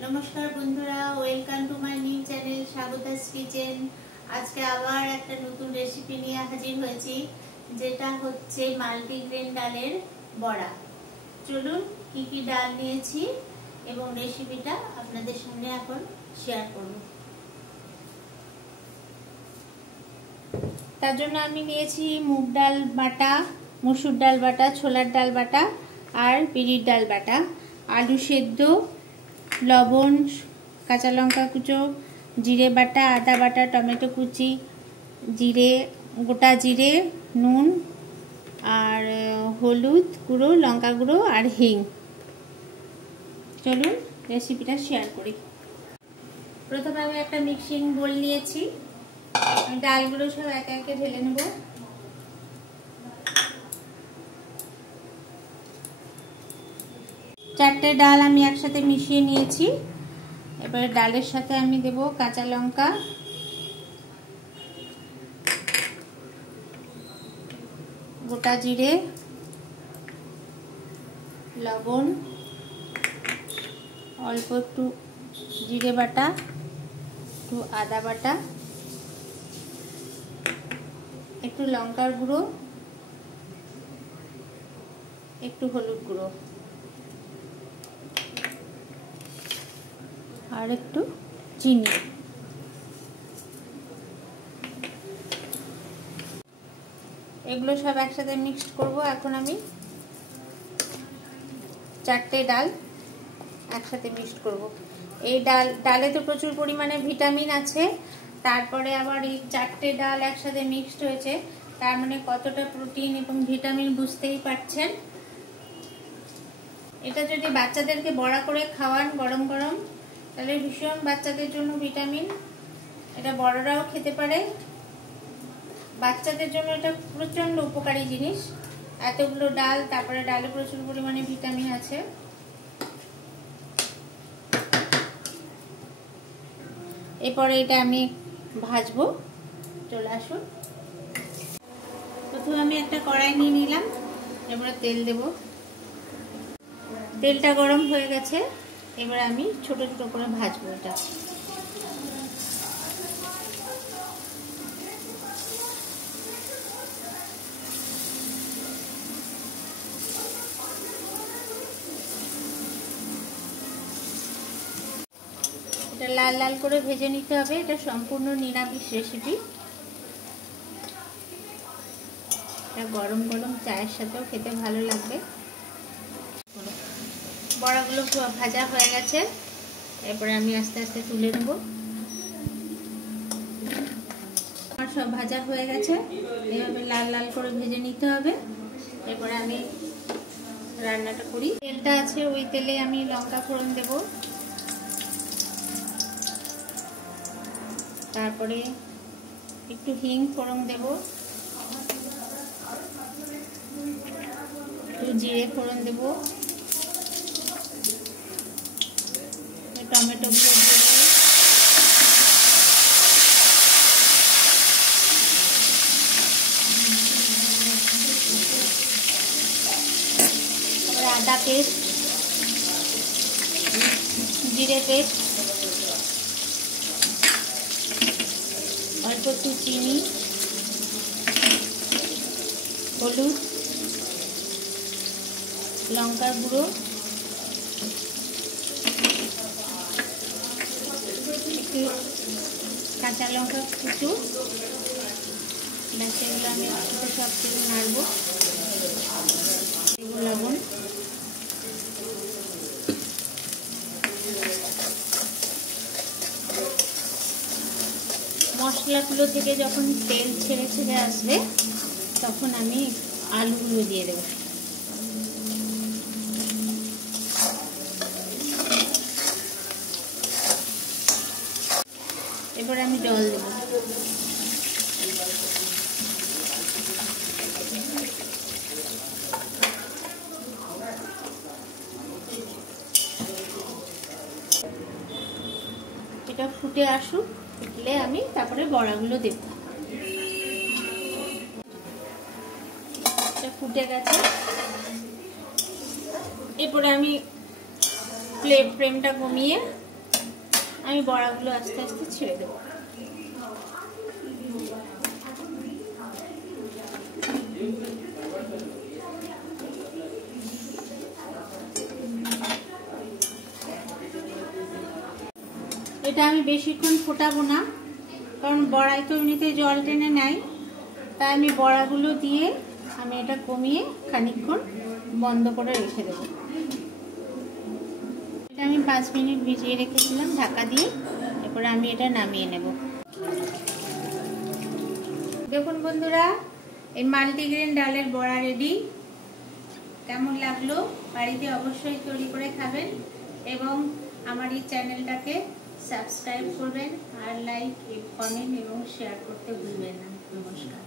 नमस्कार बंधुरा welcome to my new channel Swagata's kitchen. आज के आबार एक नतून रेसिपि निये हाजिर होयेछि जेटा होच्छे माल्टीग्रेन डालेर बड़ा। चलुन की डाल नियेछि एबं रेसिपिटा आपनादेर सामने एखन शेयर करब। तार जोन्नो आमि नियेछि मुग डाल बाटा, मसुर डाल बाटा, छोलार डाल बाटा और बिरिर डाल बाटा, आलू सेद्धो, लवण, काँचा लंका कुचो, जिरे बाटा, आदा बाटा, टमेटो कुचि, जिरे गोटा जिरे, नून और हलुद गुड़ो, लंका गुड़ो और हिंग। चलुन रेसिपिटा शेयर करी। प्रथमे आमि एकटा मिक्सिंग बोल नियेछि, डालगुलो सब एके एके ढेले नेब। चारटे डाल आमी एकसाथे मिशिए निয়েছি। এবারে ডালের সাথে আমি দেব কাঁচা লঙ্কা, গোটা জিরে, লবণ, অল্প একটু জিরে বাটা, একটু আদা বাটা, একটু লঙ্কার গুঁড়ো, একটু হলুদ গুঁড়ো और एकटू चीनी। एगुलो सब एकसाथे मिक्सड करब। एखन आमी चारटे डाल एकसाथे मिक्सड करब। এই ডালে তো প্রচুর পরিমাণে ভিটামিন আছে, তারপরে আবার এই চারটে ডাল একসাথে মিক্সড হয়েছে, তার মানে কতটা প্রোটিন এবং ভিটামিন বুঝতেই পারছেন। এটা যদি বাচ্চাদেরকে বড়া করে খাওয়ান গরম গরম, তাহলে ভীষণ বাচ্চাদের জন্য ভিটামিন, এটা বড়রাও খেতে পারে। বাচ্চাদের জন্য এটা প্রচন্ড উপকারী জিনিস। এতগুলো ডাল, তারপরে ডালে প্রচুর পরিমাণে ভিটামিন আছে। এরপরে এটা আমি ভাজবো। চলে আসুন। প্রথমে আমি একটা কড়াই নিয়ে নিলাম, এবারে তেল দেব। তেলটা গরম হয়ে গেছে, এবার আমি ছোট ছোট করে ভাজবো। এটা লাল লাল করে ভেজে নিতে হবে। এটা সম্পূর্ণ নিরামিষ রেসিপি। এটা গরম গরম চায়ের সাথেও খেতে ভালো লাগবে। বড়াগুলো ভাজা হয়ে গেছে, এরপরে আমি আস্তে আস্তে তুলে নেব। আমার সব ভাজা হয়ে গেছে, এইভাবে লাল লাল করে ভেজে নিতে হবে। এরপরে আমি রান্নাটা করি। তেলটা আছে, ওই তেলে আমি লঙ্কা ফোড়ন দেব, তারপরে একটু হিং ফোড়ন দেব, একটু জিরে ফোড়ন দেব, টমেটো গুলো দিয়ে আদা পেস্ট, জিরে পেস্ট, অল্প একটু চিনি, হলুদ, লঙ্কার গুঁড়ো, কাঁচা লঙ্কা কুচু, সেগুলো আমি একসাথে সব কিছু নাড়বো। লবণ, মশলাগুলো থেকে যখন তেল ছেড়ে ছেড়ে আসবে, তখন আমি আলুগুলো দিয়ে দেবো। এবার আমি জল দেব। এটা ফুটে আসুক, ফুটলে আমি তারপরে বড়াগুলো দেব। এটা ফুটে গেছে, এরপরে আমি ফ্লেমটা কমিয়ে আমি বড়াগুলো আস্তে আস্তে ছেড়ে দেবো। এটা আমি বেশিক্ষণ ফোটাবো না, কারণ বড়াই তো এমনিতে জল টেনে নেয়, তাই আমি বড়াগুলো দিয়ে আমি এটা কমিয়ে খানিকক্ষণ বন্ধ করে রেখে দেবো। এটা আমি 5 মিনিট ভিজিয়ে রেখেছিলাম ঢাকা দিয়ে, এরপরে আমি এটা নামিয়ে নেব। দেখুন বন্ধুরা, এই মাল্টিগ্রেন ডালের বড়া রেডি। কেমন লাগলো বাড়িতে অবশ্যই তৈরি করে খাবেন এবং আমার এই চ্যানেলটাকে সাবস্ক্রাইব করবেন আর লাইক, কমেন্ট এবং শেয়ার করতে ভুলবেন না। নমস্কার।